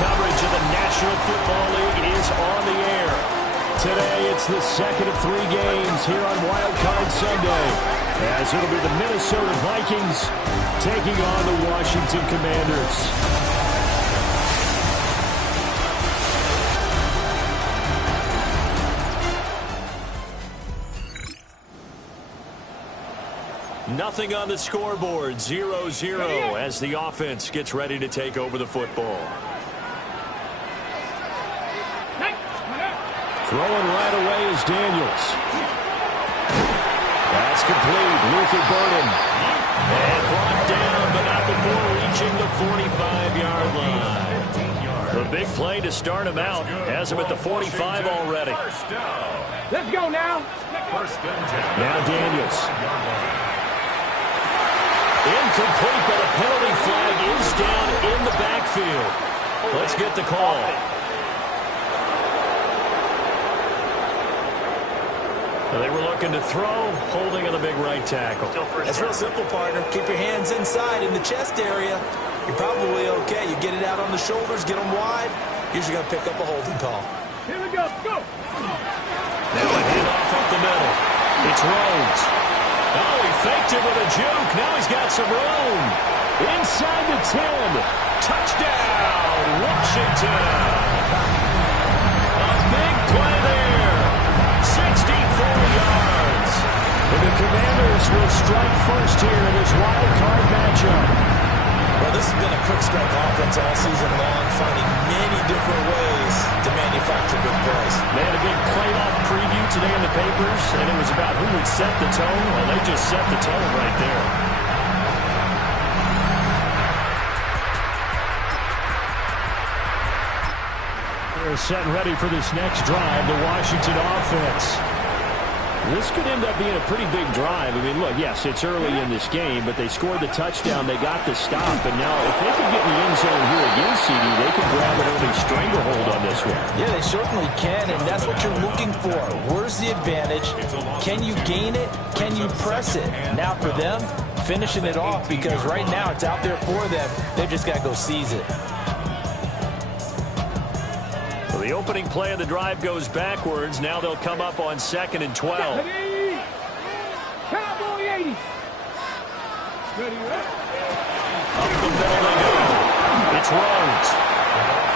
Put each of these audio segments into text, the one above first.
coverage of the National Football League is on the air. Today, it's the second of 3 games here on Wild Card Sunday, as it'll be the Minnesota Vikings taking on the Washington Commanders. Nothing on the scoreboard, 0-0 as the offense gets ready to take over the football. Throwing right away is Daniels. That's complete. Luther Burden. And brought down, but not before reaching the 45-yard line. The big play to start him out. Has him at the 45 already. Let's go now. Now Daniels. Incomplete, but a penalty flag is down in the backfield. Let's get the call. They were looking to throw, holding on the big right tackle. That's real simple, partner. Keep your hands inside in the chest area. You're probably okay. You get it out on the shoulders, get them wide. Usually going to pick up a holding call. Here we go. Go. Now a handoff up the middle. It's Rhodes. Oh, he faked it with a juke. Now he's got some room. Inside the 10. Touchdown, Washington. A big play there. 64 yards. And the Commanders will strike first here in this wild card matchup. Well, this has been a quick strike offense all season long, finding many different ways to manufacture big plays. They had a big playoff preview today in the papers, and it was about who would set the tone. Well, they just set the tone right there. They're set and ready for this next drive, the Washington offense. This could end up being a pretty big drive. I mean, look, yes, it's early in this game, but they scored the touchdown. They got the stop. And now if they could get in the end zone here again, CD, they could grab an early stranglehold on this one. Yeah, they certainly can, and that's what you're looking for. Where's the advantage? Can you gain it? Can you press it? Now for them, finishing it off, because right now it's out there for them. They've just got to go seize it. The opening play of the drive goes backwards. Now they'll come up on 2nd and 12. Cowboy 80. Up the middle they go. It's Rhodes.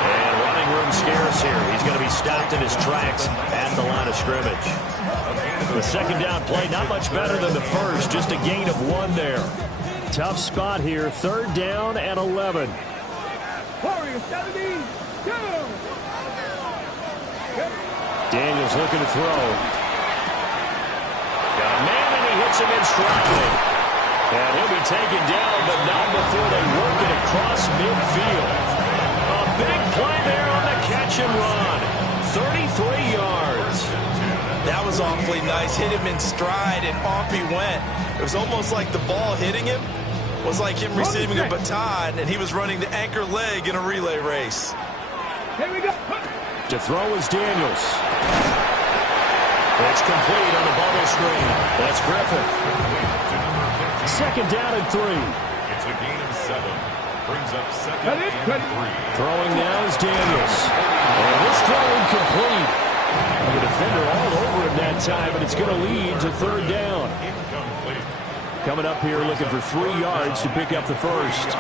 And running room scarce here. He's going to be stopped in his tracks at the line of scrimmage. The second down play, not much better than the first. Just a gain of 1 there. Tough spot here. 3rd down and 11. Warriors 70. Go. Daniels looking to throw. Got a man, and he hits him in stride. And he'll be taken down, but not before they work it across midfield. A big play there on the catch and run. 33 yards. That was awfully nice. Hit him in stride, and off he went. It was almost like the ball hitting him was like him receiving a baton, and he was running the anchor leg in a relay race. Here we go. To throw is Daniels. It's complete on the bubble screen. That's Griffith. 2nd down and 3. It's a gain of 7. Brings up 2nd and 3. Throwing now is Daniels. And this throw incomplete. The defender all over him that time, but it's going to lead to 3rd down. Incomplete. Coming up here looking for 3 yards to pick up the first.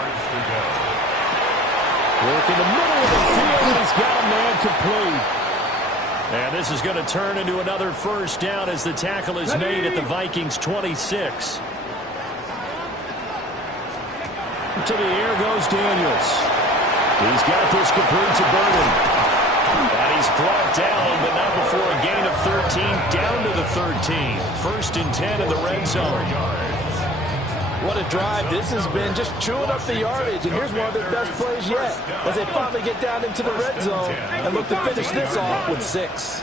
Work in the middle of the field, and he's got a man complete. And this is going to turn into another first down as the tackle is made at the Vikings 26. To the air goes Daniels. He's got this complete to Burden. And he's brought down, but not before a gain of 13, down to the 13. 1st and 10 in the red zone. What a drive this has been, just chewing up the yardage, and here's one of their best plays yet as they finally get down into the red zone and look to finish this off with 6.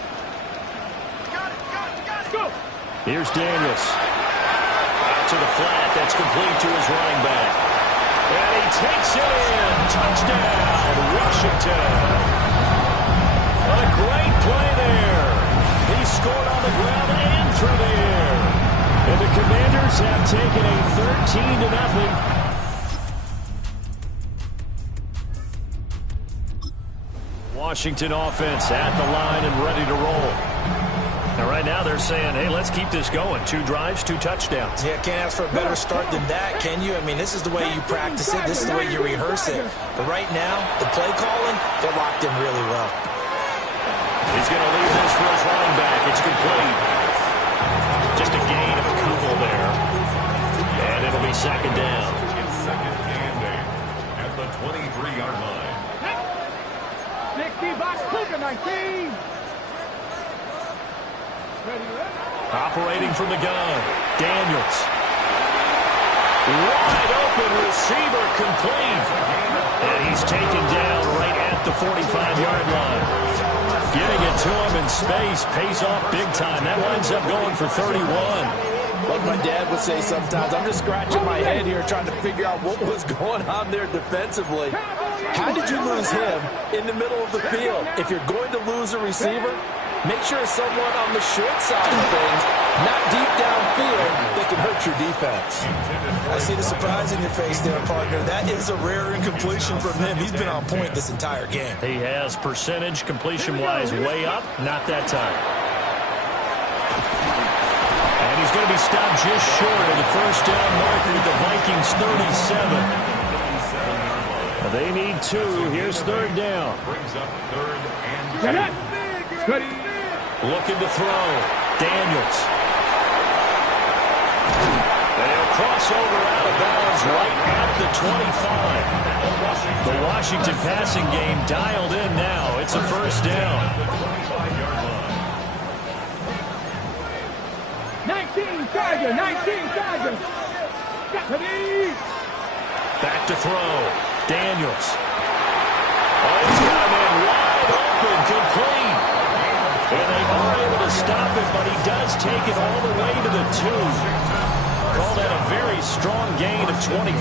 Here's Daniels. Out to the flat, that's complete to his running back. And he takes it in. Touchdown, Washington. A great play there. He scored on the ground and through the air. And the Commanders have taken a 13-0 Washington offense at the line and ready to roll. And right now they're saying, hey, let's keep this going. 2 drives, 2 touchdowns. Yeah, can't ask for a better start than that, can you? I mean, this is the way you practice it. This is the way you rehearse it. But right now, the play calling, they're locked in really well. He's going to leave this for his running back. It's complete. Just a gain of a couple there. And it'll be second down. It's second and 8 at the 23-yard line. 60 box, 19. Operating from the gun, Daniels. Wide open receiver, complete. And he's taken down right at the 45-yard line. Getting it to him in space pays off big time. That winds up going for 31. Like my dad would say sometimes, I'm just scratching my head here trying to figure out what was going on there defensively. How did you lose him in the middle of the field? If you're going to lose a receiver, make sure it's someone on the short side of things, not deep downfield, that can hurt your defense. I see the surprise in your face there, partner. That is a rare incompletion from him. He's been on point this entire game. He has percentage completion-wise way up, not that time. And he's going to be stopped just short of the first down marker at the Vikings 37. They need 2. Here's third down. Brings up third and 2. Looking to throw. Daniels. They'll cross over out of bounds right at the 25. The Washington passing game dialed in now. It's a first down. 19 Chargers, 19 Chargers. Back to throw. Daniels. Oh, he's got a man wide open, complete. And they are able to stop it, but he does take it all the way to the 2. Call that a very strong gain of 24.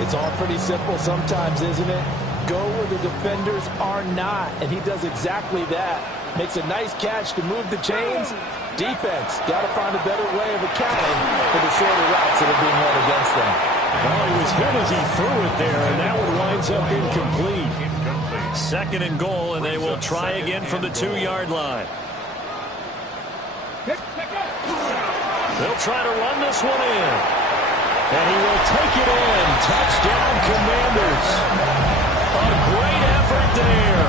It's all pretty simple sometimes, isn't it? Go where the defenders are not, and he does exactly that. Makes a nice catch to move the chains. Defense, got to find a better way of accounting for the shorter routes that are being run against them. Well, he was hit as he threw it there, and that one winds up incomplete. Second and goal, and they will try again from the 2-yard line. They'll try to run this one in. And he will take it in. Touchdown, Commanders. A great effort there.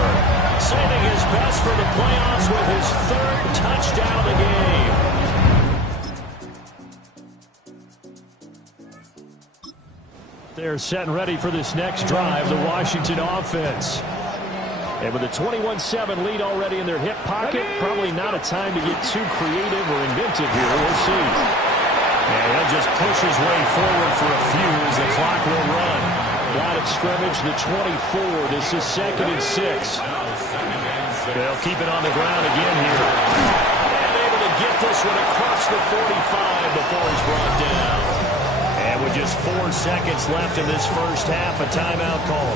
Saving his best for the playoffs with his 3rd touchdown of the game. They're set and ready for this next drive, the Washington offense. And with a 21-7 lead already in their hip pocket, probably not a time to get too creative or inventive here. We'll see. And he'll just push his way forward for a few as the clock will run. Line of scrimmage, the 24. This is 2nd and 6. They'll keep it on the ground again here. And able to get this one across the 45 before he's brought down. And with just 4 seconds left in this first half, a timeout call.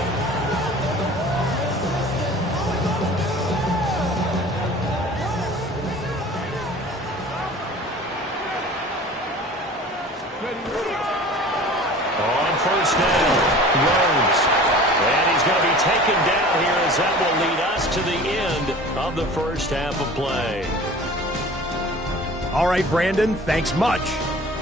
On first down, Rose. And he's going to be taken down here as that will lead us to the end of the first half of play. All right, Brandon, thanks much.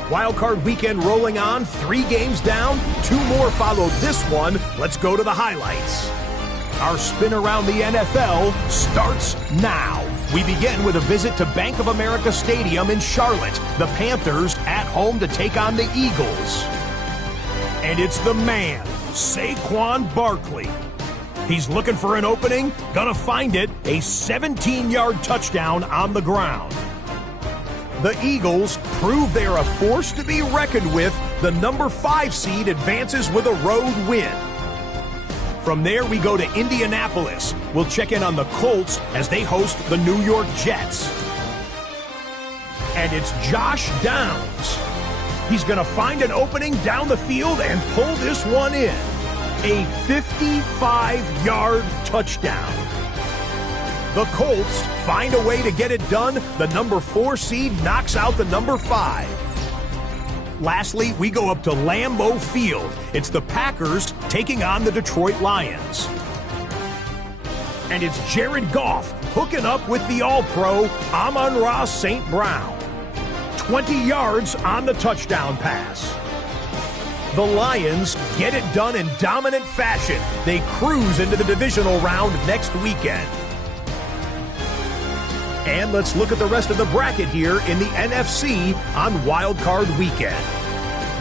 Wildcard weekend rolling on, 3 games down, 2 more follow this one. Let's go to the highlights. Our spin around the NFL starts now. We begin with a visit to Bank of America Stadium in Charlotte. The Panthers at home to take on the Eagles. And it's the man, Saquon Barkley. He's looking for an opening, gonna find it, a 17-yard touchdown on the ground. The Eagles prove they are a force to be reckoned with. The number 5 seed advances with a road win. From there, we go to Indianapolis. We'll check in on the Colts as they host the New York Jets. And it's Josh Downs. He's going to find an opening down the field and pull this one in. A 55-yard touchdown. The Colts find a way to get it done. The number 4 seed knocks out the number 5. Lastly, we go up to Lambeau Field. It's the Packers taking on the Detroit Lions. And it's Jared Goff hooking up with the All-Pro Amon-Ra St. Brown. 20 yards on the touchdown pass. The Lions get it done in dominant fashion. They cruise into the divisional round next weekend. And let's look at the rest of the bracket here in the NFC on Wild Card Weekend.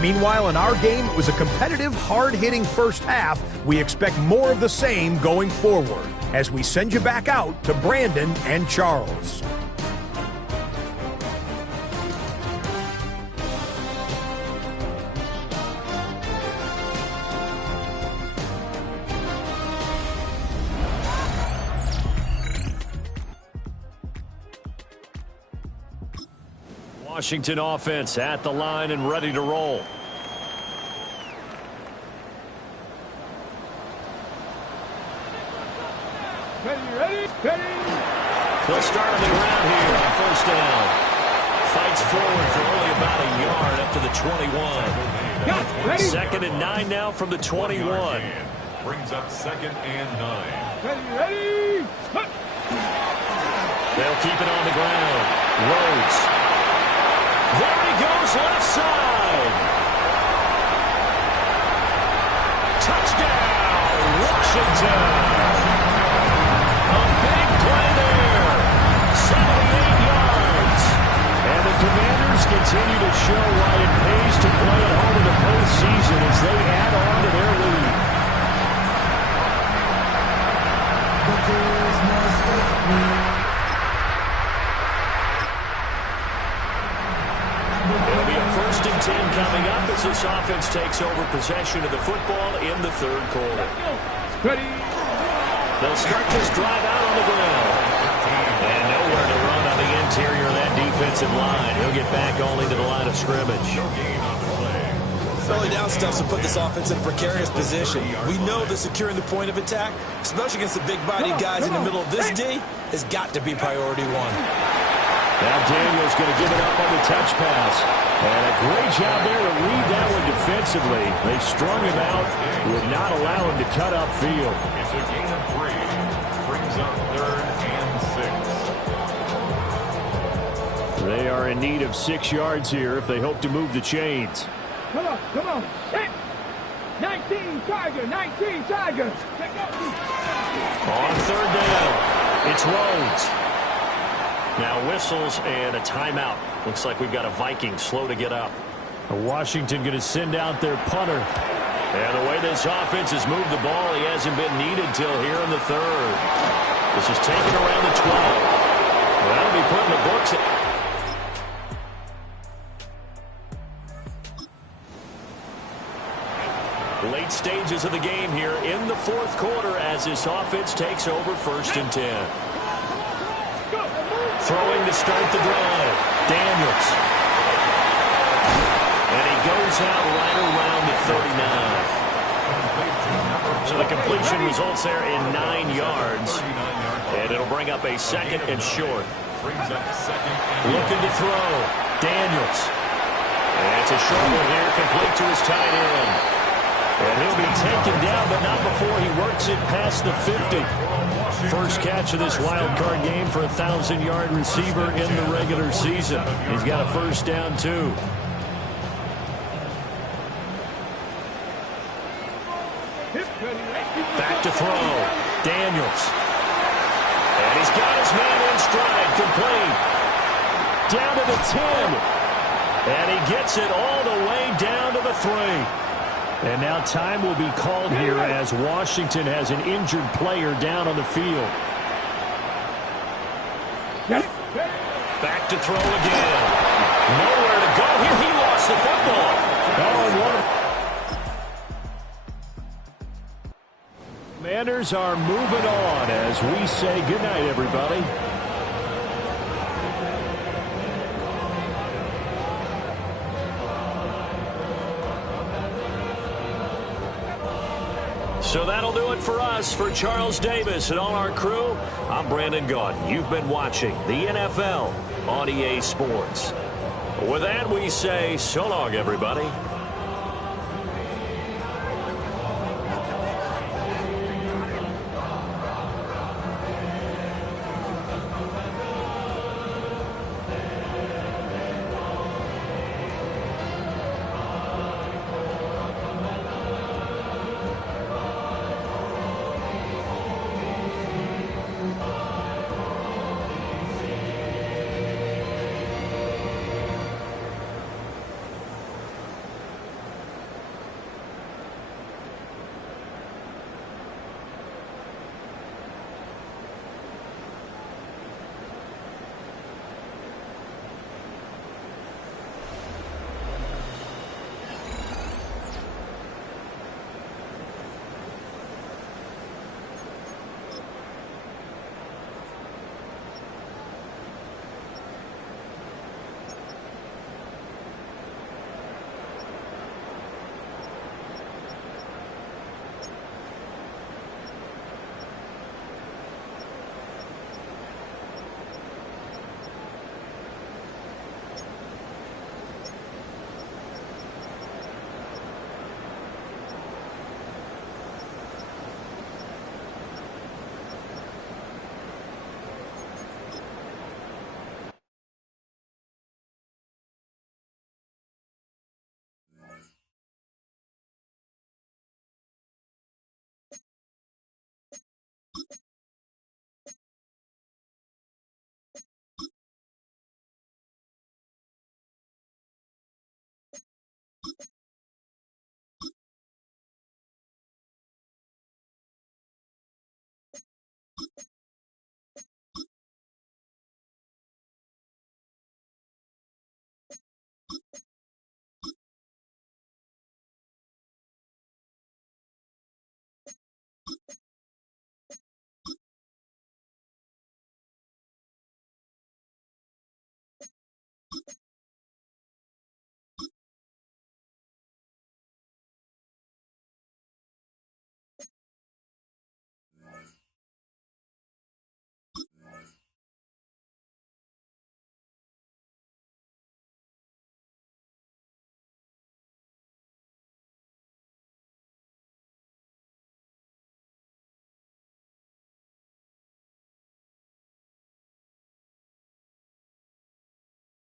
Meanwhile, in our game, it was a competitive, hard-hitting first half. We expect more of the same going forward as we send you back out to Brandon and Charles. Washington offense at the line and ready to roll. Ready. They'll start on the ground here on first down. Fights forward for only about a yard up to the 21. Ready. 2nd and 9 now from the 21. Brings up 2nd and 9. Ready. They'll keep it on the ground. Rhodes. There he goes, left side. Touchdown, Washington. A big play there. 78 yards. And the Commanders continue to show why it pays to play at home in the postseason as they add on to their lead. It'll be a 1st and 10 coming up as this offense takes over possession of the football in the 3rd quarter. Ready. They'll start this drive out on the ground. And nowhere to run on the interior of that defensive line. He'll get back only to the line of scrimmage. Early down stuffs will put this offense in a precarious position. We know that securing the point of attack, especially against the big-bodied guys in the middle of this D, has got to be priority one. Now Daniel's going to give it up on the touch pass. And a great job there to read that one defensively. They strung him out, would not allow him to cut upfield. It's a gain of 3. Brings up 3rd and 6. They are in need of 6 yards here if they hope to move the chains. Come on. 19 Tigers. On 3rd down, it's Rhodes. Now whistles and a timeout. Looks like we've got a Vikings slow to get up. Washington going to send out their punter. And the way this offense has moved the ball, he hasn't been needed till here in the 3rd. This is taken around the 12. That'll be put in the books. Late stages of the game here in the 4th quarter as this offense takes over 1st and 10. Throwing to start the drive. Daniels. And he goes out right around the 39. So the completion results there in 9 yards. And it'll bring up a 2nd and short. Looking to throw. Daniels. And it's a short one here, complete to his tight end. And he'll be taken down, but not before he works it past the 50. First catch of this wild card game for a 1,000-yard receiver in the regular season. He's got a 1st down, too. Back to throw. Daniels. And he's got his man in stride, complete. Down to the 10. And he gets it all the way down to the 3. And now time will be called here as Washington has an injured player down on the field. Back to throw again. Nowhere to go here. He lost the football. Commanders are moving on as we say goodnight, everybody. So that'll do it for us. For Charles Davis and all our crew, I'm Brandon Gaudin. You've been watching the NFL on EA Sports. With that, we say so long, everybody.